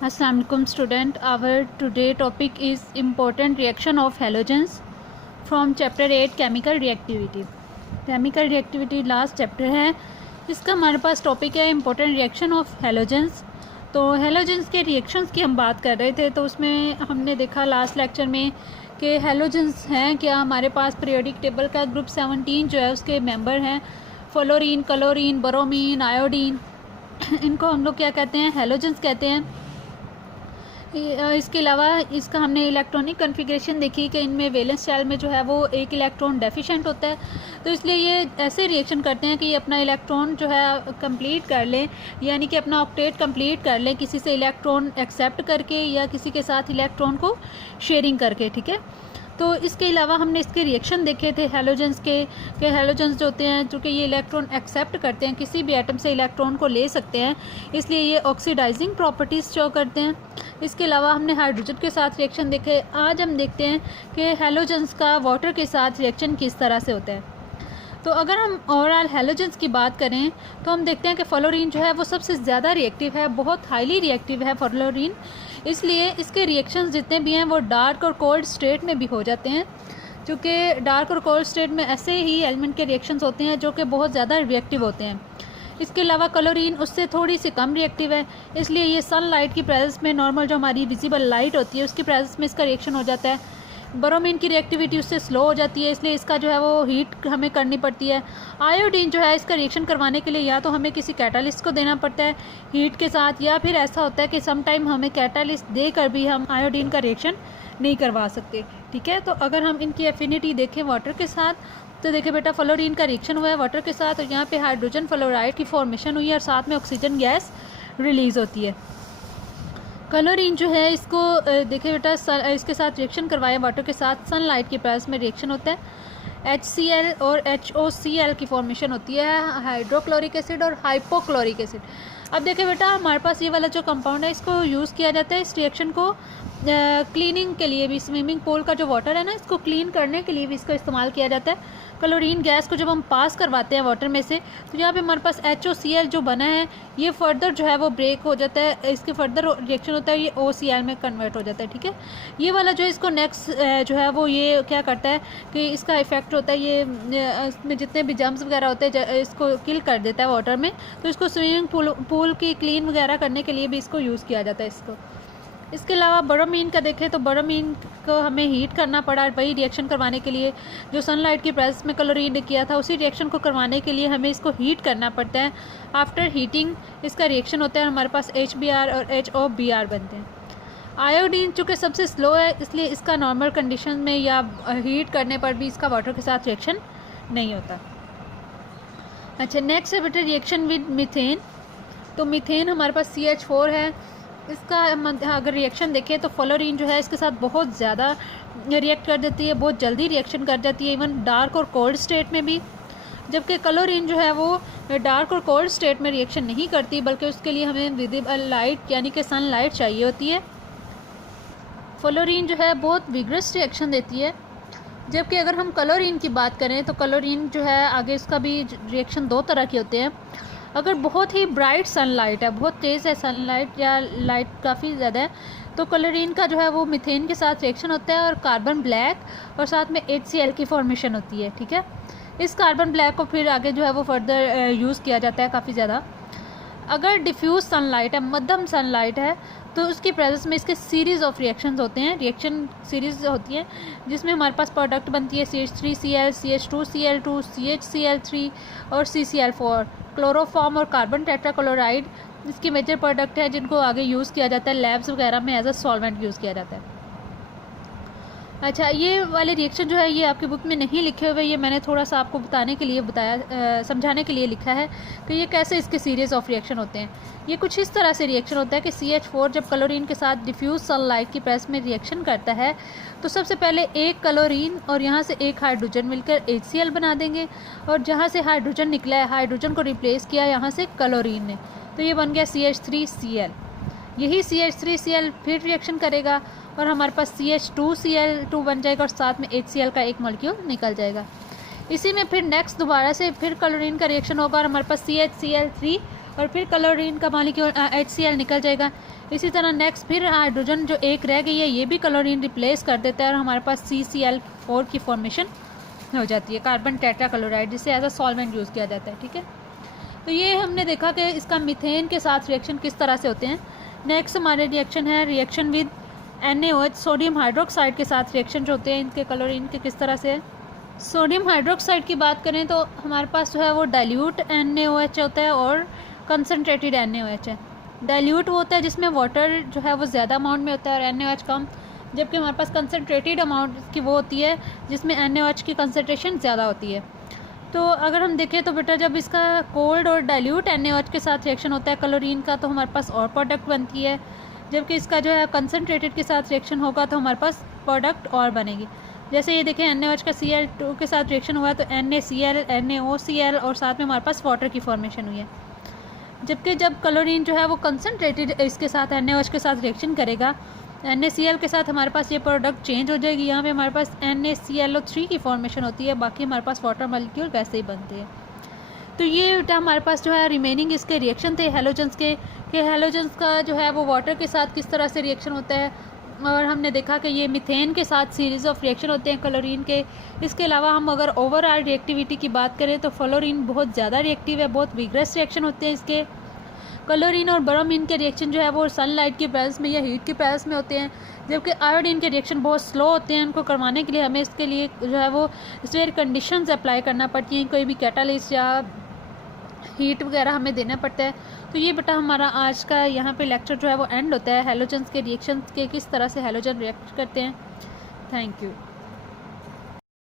Assalamu alaikum student. Our today topic is important reaction of halogens from chapter 8 chemical reactivity. Chemical reactivity last chapter है. इसका हमारे पास topic है important reaction of halogens. तो halogens के reactions की हम बात कर रहे थे, तो उसमें हमने देखा लास्ट लेक्चर में कि halogens हैं क्या हमारे पास पीरियोडिक टेबल का ग्रुप 17 जो है उसके मेंबर हैं फ्लोरीन, क्लोरीन, ब्रोमीन, आयोडीन. इनको हम लोग क्या कहते हैं, हेलोजेंस कहते हैं. इसके अलावा इसका हमने इलेक्ट्रॉनिक कन्फिग्रेशन देखी कि इनमें वैलेंस शेल में जो है वो एक इलेक्ट्रॉन डेफिशिएंट होता है, तो इसलिए ये ऐसे रिएक्शन करते हैं कि ये अपना इलेक्ट्रॉन जो है कंप्लीट कर लें, यानी कि अपना ऑक्टेट कंप्लीट कर लें किसी से इलेक्ट्रॉन एक्सेप्ट करके या किसी के साथ इलेक्ट्रॉन को शेयरिंग करके. ठीक है, तो इसके अलावा हमने इसके रिएक्शन देखे थे हेलोजेंस के हेलोजेंस जो होते हैं चूँकि ये इलेक्ट्रॉन एक्सेप्ट करते हैं, किसी भी एटम से इलेक्ट्रॉन को ले सकते हैं, इसलिए ये ऑक्सीडाइजिंग प्रॉपर्टीज़ शो करते हैं. इसके अलावा हमने हाइड्रोजन के साथ रिएक्शन देखे. आज हम देखते हैं कि हेलोजेंस का वाटर के साथ रिएक्शन किस तरह से होता है. तो अगर हम ओवरऑल हेलोजेंस की बात करें तो हम देखते हैं कि फ्लोरीन जो है वो सबसे ज़्यादा रिएक्टिव है, बहुत हाईली रिएक्टिव है फ्लोरीन, इसलिए इसके रिएक्शंस जितने भी हैं वो डार्क और कोल्ड स्टेट में भी हो जाते हैं. क्योंकि डार्क और कोल्ड स्टेट में ऐसे ही एलिमेंट के रिएक्शंस होते हैं जो कि बहुत ज़्यादा रिएक्टिव होते हैं. इसके अलावा क्लोरीन उससे थोड़ी सी कम रिएक्टिव है, इसलिए ये सनलाइट की प्रेजेंस में, नॉर्मल जो हमारी विजिबल लाइट होती है उसकी प्रेजेंस में इसका रिएक्शन हो जाता है. ब्रोमीन की रिएक्टिविटी उससे स्लो हो जाती है, इसलिए इसका जो है वो हीट हमें करनी पड़ती है. आयोडीन जो है इसका रिएक्शन करवाने के लिए या तो हमें किसी कैटालिस्ट को देना पड़ता है हीट के साथ, या फिर ऐसा होता है कि सम टाइम हमें कैटालिस्ट देकर भी हम आयोडीन का रिएक्शन नहीं करवा सकते. ठीक है, तो अगर हम इनकी एफिनिटी देखें वाटर के साथ तो देखिए बेटा, फ्लोरीन का रिएक्शन हुआ है वाटर के साथ और यहाँ पे हाइड्रोजन फ्लोराइड की फॉर्मेशन हुई है और साथ में ऑक्सीजन गैस रिलीज़ होती है. क्लोरीन जो है इसको देखिए बेटा, इसके साथ रिएक्शन करवाया वाटर के साथ, सनलाइट की प्रेजेंस में रिएक्शन होता है. HCl और HOCl की फॉर्मेशन होती है, हाइड्रोक्लोरिक एसिड और हाइपोक्लोरिक एसिड. अब देखिए बेटा, हमारे पास ये वाला जो कंपाउंड है इसको यूज़ किया जाता है इस रिएक्शन को क्लीनिंग के लिए भी. स्विमिंग पूल का जो वाटर है ना, इसको क्लीन करने के लिए भी इसका इस्तेमाल किया जाता है. क्लोरीन गैस को जब हम पास करवाते हैं वाटर में से, तो यहाँ पे हमारे पास HOCl जो बना है ये फर्दर जो है वो ब्रेक हो जाता है, इसके फर्दर रिएक्शन होता है, ये OCl में कन्वर्ट हो जाता है. ठीक है, ये वाला जो है इसको नेक्स्ट जो है वो ये क्या करता है कि इसका इफेक्ट होता है, ये इसमें जितने भी जम्स वगैरह होते हैं इसको किल कर देता है वाटर में. तो इसको स्विमिंग पूल की क्लीन वगैरह करने के लिए भी इसको यूज़ किया जाता है इसको. इसके अलावा ब्रोमीन का देखें तो ब्रोमीन को हमें हीट करना पड़ा वही रिएक्शन करवाने के लिए जो सनलाइट की प्रेजेंस में क्लोरीन ने किया था, उसी रिएक्शन को करवाने के लिए हमें इसको हीट करना पड़ता है. आफ्टर हीटिंग इसका रिएक्शन होता है, हमारे पास HBr और HOBr बनते हैं. आयोडीन चूँकि सबसे स्लो है, इसलिए इसका नॉर्मल कंडीशन में या हीट करने पर भी इसका वाटर के साथ रिएक्शन नहीं होता. अच्छा, नेक्स्ट है बेटा रिएक्शन विद मीथेन. तो मीथेन हमारे पास CH4 है. इसका अगर रिएक्शन देखें तो फ्लोरीन जो है इसके साथ बहुत ज़्यादा रिएक्ट कर देती है, बहुत जल्दी रिएक्शन कर जाती है, इवन डार्क और कोल्ड स्टेट में भी. जबकि क्लोरीन जो है वो डार्क और कोल्ड स्टेट में रिएक्शन नहीं करती, बल्कि उसके लिए हमें विजिबल लाइट यानी कि सनलाइट चाहिए होती है. फ्लोरीन जो है बहुत विग्रस रिएक्शन देती है. जबकि अगर हम क्लोरीन की बात करें तो क्लोरीन जो है आगे उसका भी रिएक्शन दो तरह के होते हैं. अगर बहुत ही ब्राइट सनलाइट है, बहुत तेज़ है सनलाइट या लाइट काफ़ी ज़्यादा है, तो क्लोरीन का जो है वो मीथेन के साथ रिएक्शन होता है और कार्बन ब्लैक और साथ में HCl की फॉर्मेशन होती है. ठीक है, इस कार्बन ब्लैक को फिर आगे जो है वो फर्दर यूज़ किया जाता है काफ़ी ज़्यादा. अगर डिफ्यूज़ सनलाइट है, मध्यम सनलाइट है, तो उसकी प्रेजेंस में इसके सीरीज़ ऑफ रिएक्शंस होते हैं, रिएक्शन सीरीज़ होती है जिसमें हमारे पास प्रोडक्ट बनती है CH3Cl, CH2Cl2, CHCl3 और CCl4. क्लोरोफॉर्म और कार्बन टेट्राक्लोराइड इसकी मेजर प्रोडक्ट है जिनको आगे यूज़ किया जाता है लैब्स वगैरह में एज अ सॉल्वेंट यूज़ किया जाता है. अच्छा, ये वाले रिएक्शन जो है ये आपकी बुक में नहीं लिखे हुए, ये मैंने थोड़ा सा आपको बताने के लिए बताया, समझाने के लिए लिखा है कि ये कैसे इसके सीरीज़ ऑफ रिएक्शन होते हैं. ये कुछ इस तरह से रिएक्शन होता है कि CH4 जब क्लोरीन के साथ डिफ्यूज सनलाइट की प्रेस में रिएक्शन करता है तो सबसे पहले एक क्लोरीन और यहाँ से एक हाइड्रोजन मिलकर HCl बना देंगे, और जहाँ से हाइड्रोजन निकला है हाइड्रोजन को रिप्लेस किया यहाँ से क्लोरीन ने, तो ये बन गया CH3Cl. यही CH3Cl फिर रिएक्शन करेगा और हमारे पास CH2Cl2 बन जाएगा और साथ में HCl का एक मॉलिक्यूल निकल जाएगा. इसी में फिर नेक्स्ट दोबारा से फिर क्लोरीन का रिएक्शन होगा और हमारे पास CHCl3 और फिर क्लोरीन का मॉलिक्यूल HCl निकल जाएगा. इसी तरह नेक्स्ट फिर हाइड्रोजन जो एक रह गई है ये भी क्लोरीन रिप्लेस कर देता है और हमारे पास CCl4 की फॉर्मेशन हो जाती है, कार्बन टेट्रा क्लोराइड, जिसे एज अ सॉल्वेंट यूज़ किया जाता है। ठीक है, तो ये हमने देखा कि इसका मीथेन के साथ रिएक्शन किस तरह से होते हैं। नेक्स्ट हमारे रिएक्शन है reaction with NaOH, sodium hydroxide के साथ रिएक्शन जो होते हैं इनके क्लोरीन के किस तरह से है। सोडियम हाइड्रोक्साइड की बात करें तो हमारे पास जो है वो डाइल्यूट NaOH होता है और कंसनट्रेटेड NaOH है। डाइल्यूट वो होता है जिसमें वाटर जो है वो ज़्यादा अमाउंट में होता है और NaOH कम, जबकि हमारे पास कंसनट्रेटेड अमाउंट की वो होती है जिसमें NaOH की कंसनट्रेशन ज़्यादा होती है। तो अगर हम देखें तो बेटा जब इसका कोल्ड और डाइल्यूट NaOH के साथ रिएक्शन होता है क्लोरीन का तो हमारे पास और प्रोडक्ट बनती है, जबकि इसका जो है कंसनट्रेटेड के साथ रिएक्शन होगा तो हमारे पास प्रोडक्ट और बनेगी। जैसे ये देखें NaOH का Cl2 के साथ रिएक्शन हुआ तो NaCl, NaOCl और साथ में हमारे पास वाटर की फॉर्मेशन हुई है। जबकि जब क्लोरीन जो है वो कंसनट्रेटेड इसके साथ NaOH के साथ रिएक्शन करेगा, NaCl के साथ हमारे पास ये प्रोडक्ट चेंज हो जाएगी। यहाँ पे हमारे पास NaClO3 की फॉर्मेशन होती है, बाकी हमारे पास वाटर मॉलिक्यूल वैसे ही बनते हैं। तो ये बेटा हमारे पास जो है रिमेनिंग इसके रिएक्शन थे हेलोजन्स के, कि हेलोजन्स का जो है वो वाटर के साथ किस तरह से रिएक्शन होता है, और हमने देखा कि ये मीथेन के साथ सीरीज़ ऑफ रिएक्शन होते हैं क्लोरीन के। इसके अलावा हम अगर ओवरऑल रिएक्टिविटी की बात करें तो फ्लोरीन बहुत ज़्यादा रिएक्टिव है, बहुत विग्रस रिएक्शन होते हैं इसके। क्लोरीन और ब्रोमीन के रिएक्शन जो है वो सनलाइट की प्रेजेंस में या हीट की प्रेजेंस में होते हैं, जबकि आयोडीन के रिएक्शन बहुत स्लो होते हैं। उनको करवाने के लिए हमें इसके लिए जो है वो स्टेयर कंडीशंस अप्लाई करना पड़ती हैं, कोई भी कैटालिस्ट या हीट वगैरह हमें देना पड़ता है। तो ये बेटा हमारा आज का यहाँ पे लेक्चर जो है वो एंड होता है हेलोजन्स के रिएक्शंस के, किस तरह से हेलोजन रिएक्ट करते हैं। Thank you.